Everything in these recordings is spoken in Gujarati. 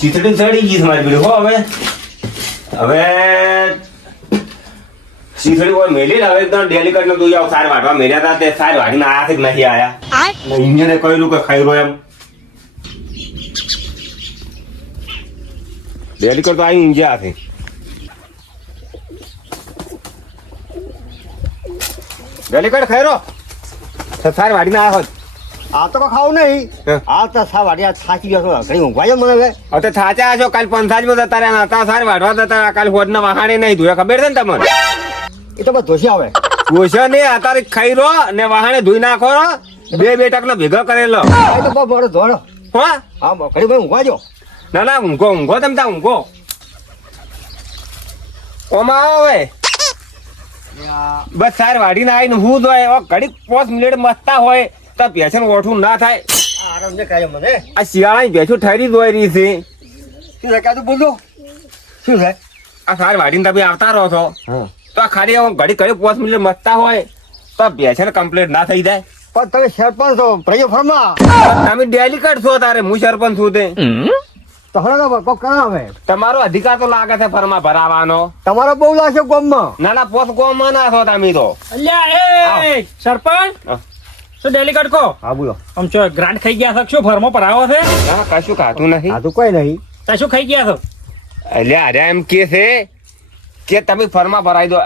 ચીથડી ચડી ગઈ મારી પેલી હો હવે. હવે ચીથડી કોઈ મેલી હવે એકદમ ડેલી કરીને તું સાર વાટવા મેલ્યા હતા તે સાર વાટીને આયા છે નથી નહીં આયા? ઇન્જિયને કહ્યું કે ખાઈ એમ. એમ ડેલિકેટ તો આવી ઇન્જિયા છે. કર ખાઈ રો સાર વાટીને આયા હોત. આ તો ખાવું નહીં. આ તો સા વાડિયા થાકી ગયો છું. ઘણી ઊંઘવા મને હવે. હવે તો થાચા છો. કાલ પંથાજમાં જતા રહ્યા હતા સાર વાટવા જતા કાલ હોદના વહાણે નહીં ધોયા. ખબર છે ને તમને? એ તો બસ ધોશી આવે. ગોશો ને અત્યારે ખાઈ રહો ને વહાણે ધોઈ નાખો. બે બે ટકનો ભેગો કરેલો. આ તો બહુ મારો હા? હો હા ઘણી ભાઈ ઊંઘવા જો ના ના ઊંઘો ઊંઘો તમ તા ઊંઘો. ઓમાં આવો હવે. બસ સાર વાડીને આવીને હું હવે ઘડીક પાંચ મિનિટ મસ્તા હોય. તો પેશન ઓઠું ના થાય. આરામ ને મને. આ શિયાળાની ભેંસું ઠરી દોઈ રહી છે. શું છે કાતું બોલો શું છે આ સાર વાડીને તમે આવતા રહો છો. હા. તો આ ખાલી ઘડી ઘડી પાંચ મિનિટ મસ્તા હોય. તો ભેંસન કમ્પ્લીટ ના થઈ જાય. પણ તમે સરપંચ છો ફરમાં. તમે ડેલિકેટ છો તારે હું સરપંચ છું તે. તો કોક હવે તમારો અધિકાર તો લાગે છે ફરમા ભરાવાનો. તમારો બહુ લાગશે ગામમાં. ના ના પોસ ગોમાં ના છો તમે તો. અલ્યા એ સરપંચ. શું ડેલી કો હા બોલો. આમ છો ગ્રાન્ટ ખાઈ ગયા છો શું? ફર્મો પર આવો છે? ના કશું ખાતું નથી આ તો કોઈ નહીં. તા શું ખાઈ ગયા છો? એટલે અરે એમ કે છે કે તમે ફર્મા ભરાઈ દો.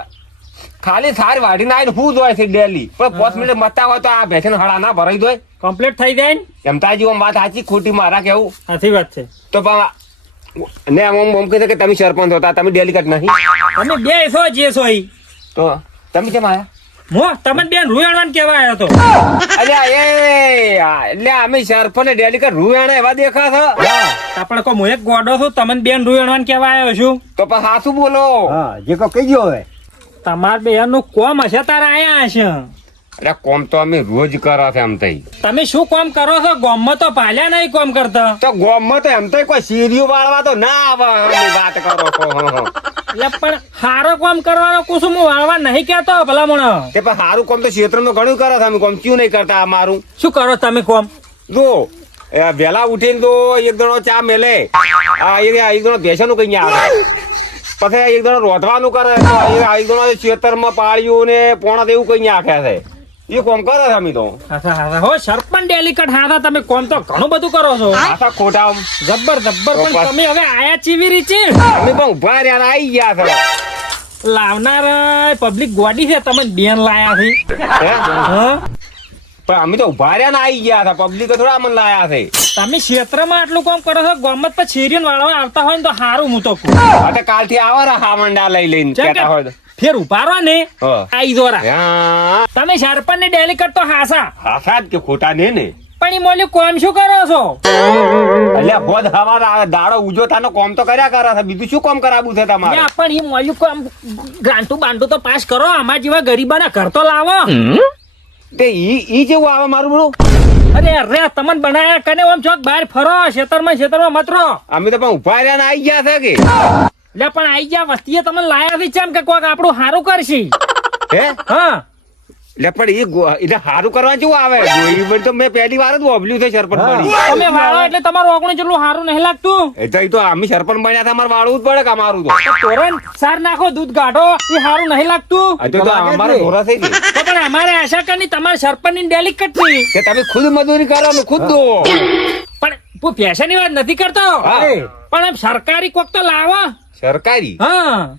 ખાલી સાર વાડીને આવીને હું દોય છે ડેલી. પણ પાંચ મિનિટ મતા હોય તો આ ભેસન હળા ના ભરાઈ દોય કમ્પ્લીટ થઈ જાય ને? એમ તાજી આમ વાત સાચી ખોટી મારા કેવું? સાચી વાત છે. તો પણ ને આમ આમ આમ કહે છે કે તમે સરપંચ હતા તમે ડેલિકેટ નહીં. તમે બે છો જે છો તો તમે કેમ આયા? મો તમે બેન રૂયાણવાન કેવા આવ્યો તો અલ્યા એ એટલે અમે સરપંચ ડેલિકેટ રૂયાણા એવા દેખા છો આપણે કો હું એક ગોડો છું તમે બેન રૂયાણવાન કેવા આવ્યો છું. તો પણ સાચું બોલો. હા જે કો કહી ગયો હવે. તમાર બે નું કોમ હશે તારા આયા હશે. અરે કોમ તો અમે રોજ કરો છે એમ થઈ તમે શું કોમ કરો છો? ગોમમાં તો પાલ્યા નહીં કોમ કરતા. તો ગોમમાં તો એમ તો કોઈ સીરીઓ વાળવા તો ના આવે વાત કરો છો. હં, હં. એટલે પણ હારો કામ કરવાનો કુસુમ હું વાળવા નહીં કેતો ભલામણ. તે પણ સારું કોમ તો ક્ષેત્રમાં ઘણું કરો તમે કોમ ક્યું નહીં કરતા આ મારું? શું કરો તમે કોમ? જો વેલા ઉઠીને તો એક જણો ચા મેલે. આ એક એક જણો ભેંસનું કઈ આવે. પછી એક જણો રોધવાનું કરે એક જણો ખેતરમાં પાળ્યું ને પોણા એવું કઈ આખે છે. એ કોમ કરે છે અમે તો. હો સરપંચ ડેલિકટ હાથા તમે કોમ તો ઘણું બધું કરો છો. આખા ખોટા જબ્બર જબ્બર પણ તમે હવે આયા ચીવી રીચે? અમે પણ ઊભા રહ્યા આવી ગયા છે. લાવનાર પબ્લિક ગોડી છે તમે બેન લાયા છે. પણ અમે તો ઊભા રહ્યા ને આઈ ગયા હતા પબ્લિક થોડા અમને લાયા છે. તમે ક્ષેત્રમાં આટલું કામ કરો છો ગોમત પર શેરીન વાળવા આવતા હોય ને તો હારું હું તો કહું. અટે કાલથી આવો રા હામંડા લઈ લઈને કેતા હોય ફેર ઊભા ને. આઈ દોરા તમે સરપંચ ને ડેલી કરતો હાસા. હાસા જ કે ખોટા ને ને. પણ એ મોલ્યું કોમ શું કરો છો? એટલે બોધ હવા દાડો ઉજો થાનો કોમ તો કર્યા કરે છે. બીજું શું કોમ કરાવું છે તમારે? પણ એ મોલી કોમ ગ્રાન્ટુ બાંટુ તો પાસ કરો. આમાં જેવા ગરીબાના ઘર તો લાવો. તે ઈ ઈ જેવું આવે મારું બડું અરે અરે તમને બનાયા કને ઓમ ચોક બહાર ફરો ખેતરમાં ખેતરમાં મતરો અમે તો પણ ઊભા રહ્યા ને આઈ ગયા છે કે? લે પણ આઈ ગયા વસ્તીએ તમને લાયા છે ચેમ કે કોક આપણું હારું કરશી? હે? હા. એટલે પણ એ એટલે સારું કરવા જેવું આવે? ગોળી તો મેં પહેલી વાર જ ઓબલ્યું છે સરપંચ બની. તમે વાળો એટલે તમારું ઓગણું જેટલું સારું નહીં લાગતું? એ તો એ તો અમે સરપંચ બન્યા હતા અમારે વાળવું જ પડે કે અમારું તો. તોરણ સાર નાખો દૂધ કાઢો એ સારું નહીં લાગતું? તો તો અમારે ઢોરા થઈ ગઈ પણ અમારે આશા કરની તમારે સરપંચની ડેલી કટલી કે તમે ખુદ મજૂરી કરો અમે ખુદ દો. પણ પૈસા ની વાત નથી કરતો? પણ સરકારી કોક તો લાવો. સરકારી? હા.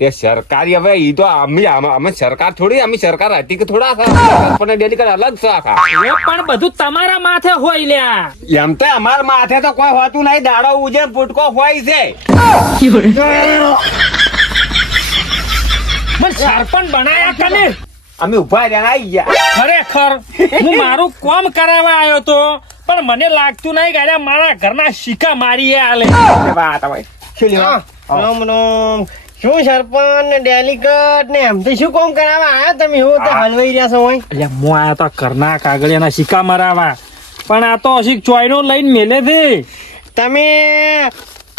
તે સરકારી હવે ઈ તો અમે અમે- સરકાર થોડી અમે સરકાર હતી કે થોડા છે સરપંચ ડેલી કર અલગ છે આખા એ પણ બધું તમારા માથે હોય લ્યા. એમ તો અમાર માથે તો કોઈ હોતું નહીં. દાડો ઉજે ને ફૂટકો હોય છે. પણ સરપંચ બનાયા કને? અમે ઊભા રહ્યા ગયા. ખરેખર હું મારું કોમ કરાવવા આવ્યો તો પણ મને લાગતું નહીં કે મારા ઘરના શીખા મારી એ આલે વાત હોય. રામ રામ શું સરપંચ ને ડેલિકેટ ને એમથી શું કામ કરાવવા? આવ્યા તમે હું તો હલવાઈ રહ્યા છો હોય એટલે હું આયા તો કરના કાગળિયાના સિક્કા મરાવા. પણ આ તો હજી ચોયનો લઈને મેલે છે. તમે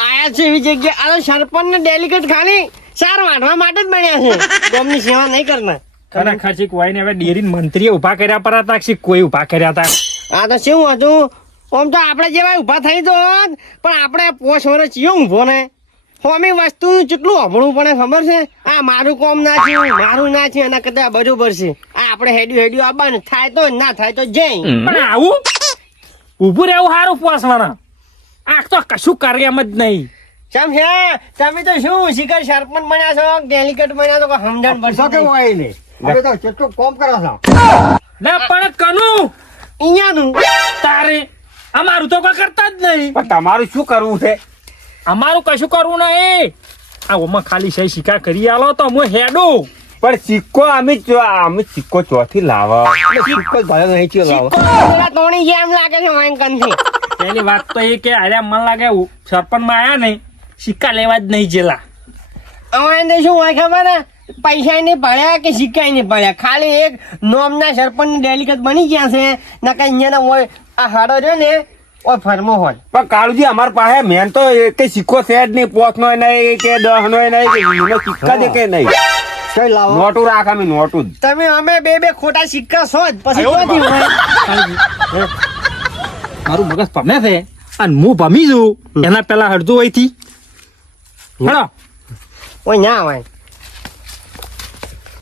આયા છે એવી જગ્યા આ તો સરપંચ ને ડેલિકેટ ખાલી સાર વાઢવા માટે જ બન્યા છે. ગામની સેવા નહીં કરતા ખરેખર શીખ કોઈ ને હવે ડેરી મંત્રીએ ઊભા કર્યા પર હતા કે કોઈ ઊભા કર્યા હતા? આ તો શું હતું? આમ તો આપણે જેવા ઊભા થઈ તો પણ આપણે પોસ વર્ષ ચિયો ઊભો ને. હોમી વસ્તુ કેટલું અભણું પડે ખબર છે? આ મારું કોમ ના છે મારું ના છે એના કરતા બરોબર છે આ આપણે હેડ્યું હેડ્યું આવવાનું. થાય તો ના થાય તો જઈ. પણ આવું? ઊભું રહેવું સારું પોસવાના. આ તો કશું કાર્ય એમ જ નહીં. ચમ છે? તમે તો શું શિખર સરપંચ બન્યા છો? ડેલિકેટ બન્યા છો? કે સમજણ પૈસા કે નહીં. હોય ને. હવે તો કેટલું કોમ કરો છો? ના પણ કનું? અહીંયાનું તારે અમારું તો કોઈ કરતા જ નહીં. પણ તમારું શું કરવું છે? અમારું કશું કરવું નહીં. આ ઓમાં ખાલી સહી શિકાર કરી આલો તો હું હેડું. પણ સિક્કો અમે અમે સિક્કો ચોથી લાવો. સિક્કો જ નહીં ચો લાવો. તોણી જેમ લાગે છે વાંકનથી. પેલી વાત તો એ કે અરે મને લાગે સરપંચમાં આયા નહીં. સિક્કા લેવા જ નહીં જેલા. અમારે તો શું હોય ખબર પૈસા નહીં પડ્યા કે સિક્કા નહીં પડ્યા? ખાલી એક નોમના સરપંચ ડેલિકેટ બની ગયા છે. ના કઈ અહીંયા હોય આ હાડો રહ્યો ને ઓય ફરમો હોય. પણ કાળુજી અમાર પાસે મેન તો કે સિક્કો છે જ નહીં પોસ નો નહીં કે દહ નો નહીં કે સિક્કા દે કે નહીં. કઈ લાવો. નોટું રાખ અમે નોટું તમે અમે બે બે ખોટા સિક્કા છો જ પછી ક્યાંથી હોય? મારું મગજ પમે છે અને હું ભમી છું. એના પેલા હડતું હોયથી હેડો. ઓય ના હોય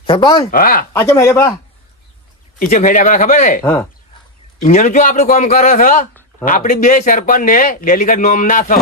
સરપંચ હા. આજે મેરે બા ઈચે ફેર્યા ખબર છે? હા. ઇન્જન જો આપણું કામ કરે છે? આપડી બે સરપંચ ને ડેલીગેટ નોમ ના છો